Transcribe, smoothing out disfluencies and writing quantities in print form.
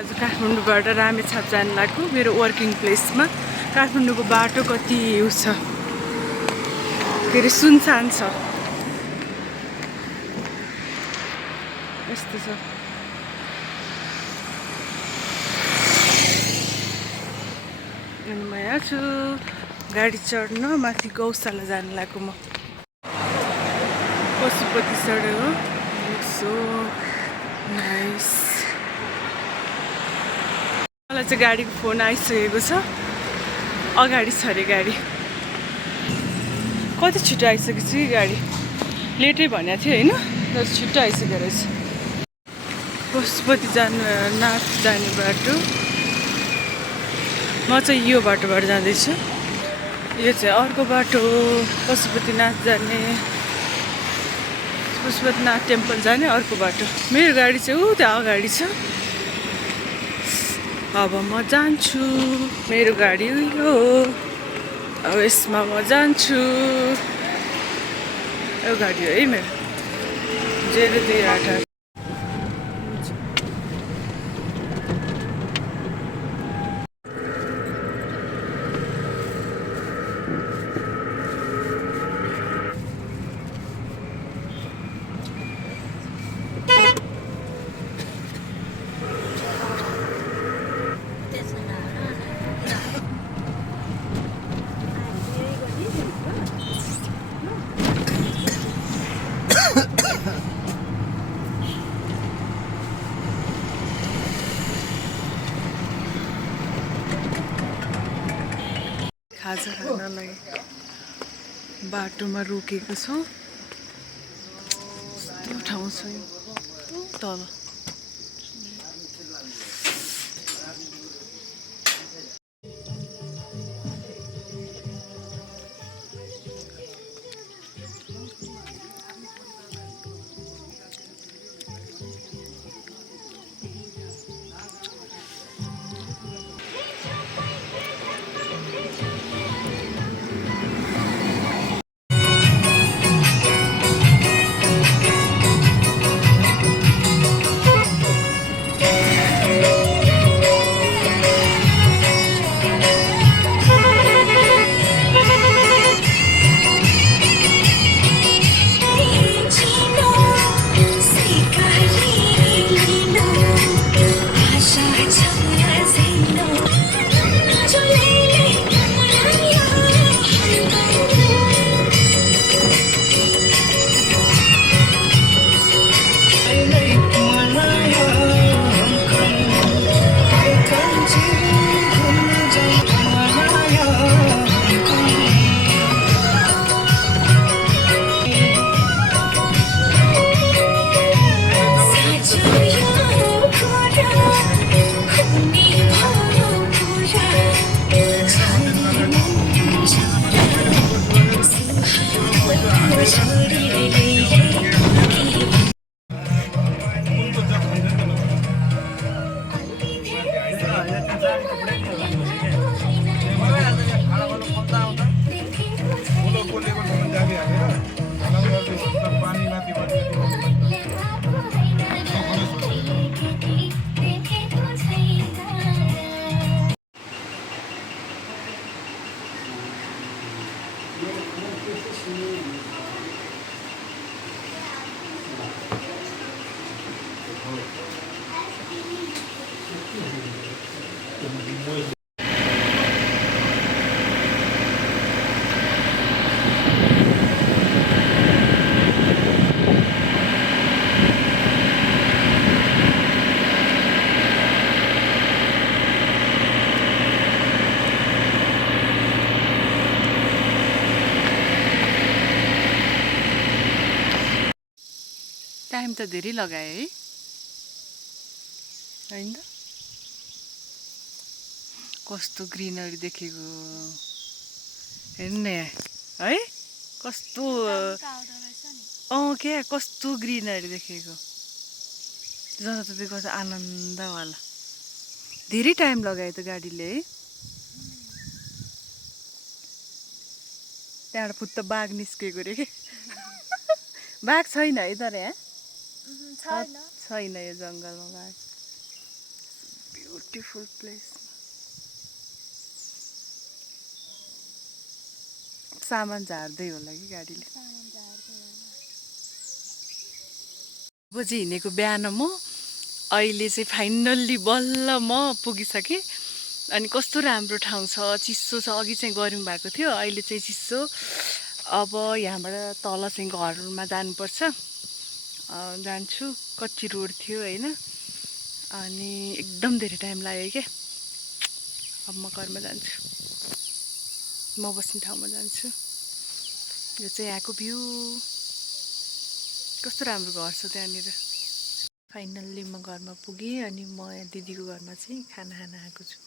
आज काठमाडौँबाट रामेछाप जान लागेको मेरो वर्किङ प्लेसमा। काठमाडौँको बाटो कति छ, के अरे सुनसान छ, यस्तो छ। अनि म यहाँ छु गाडी चढ्न, माथि गौशाला जान लागेको म। पशुपति सडक हो, सो नाइस। मलाई चाहिँ गाडीको फोन आइसकेको छ, अगाडि छ अरे गाडी। कति छिटो आइसकेको छ कि गाडी, लेटै भनेको थियो होइन, तर छिटो आइसकेको रहेछ। पशुपति नाथ जाने बाटो, म चाहिँ यो बाटोबाट जाँदैछु। यो चाहिँ अर्को बाटो हो, पशुपतिनाथ जाने, पशुपतिनाथ टेम्पल जाने अर्को बाटो। मेरो गाडी चाहिँ ऊ त्यहाँ अगाडि छ। अब म जान्छु, मेरो गाडी हो, अब यसमा म जान्छु। यो गाडी हो है मेरो, 0288। खाजा खानलाई बाटोमा रोकेको छौँ। त्यो ठाउँ छ यो तल। टाइम त धेरै लगाए है, होइन? कस्तो ग्रिनरी देखेको हेर्नु है, कस्तो क्या कस्तो ग्रिनरी देखेको, जताततै कस्तो आनन्दवाला। धेरै टाइम लगायो त गाडीले है। त्यहाँबाट फुत्त बाघ निस्केको रे के। बाघ छैन है तर यहाँ, छैन यो जङ्गलमा बाघ। Beautiful place. सामान झार्दै होला कि गाडीले। बजी हिँडेको बिहान म अहिले चाहिँ फाइनल्ली बल्ल म पुगिसकेँ। अनि कस्तो राम्रो ठाउँ छ, चिसो छ। अघि चाहिँ गरम भएको थियो, अहिले चाहिँ चिसो। अब यहाँबाट तल चाहिँ घरमा जानुपर्छ। जान्छु। कच्ची रोड थियो होइन, अनि एकदम धेरै टाइम लाग्यो क्या। अब म घरमा जान्छु, म बस्ने ठाउँमा जान्छु। यो चाहिँ यहाँको भ्यू। कस्तो राम्रो घर छ त्यहाँनिर। फाइनल्ली म घरमा पुगेँ अनि म यहाँ दिदीको घरमा चाहिँ खाना खान आएको छु।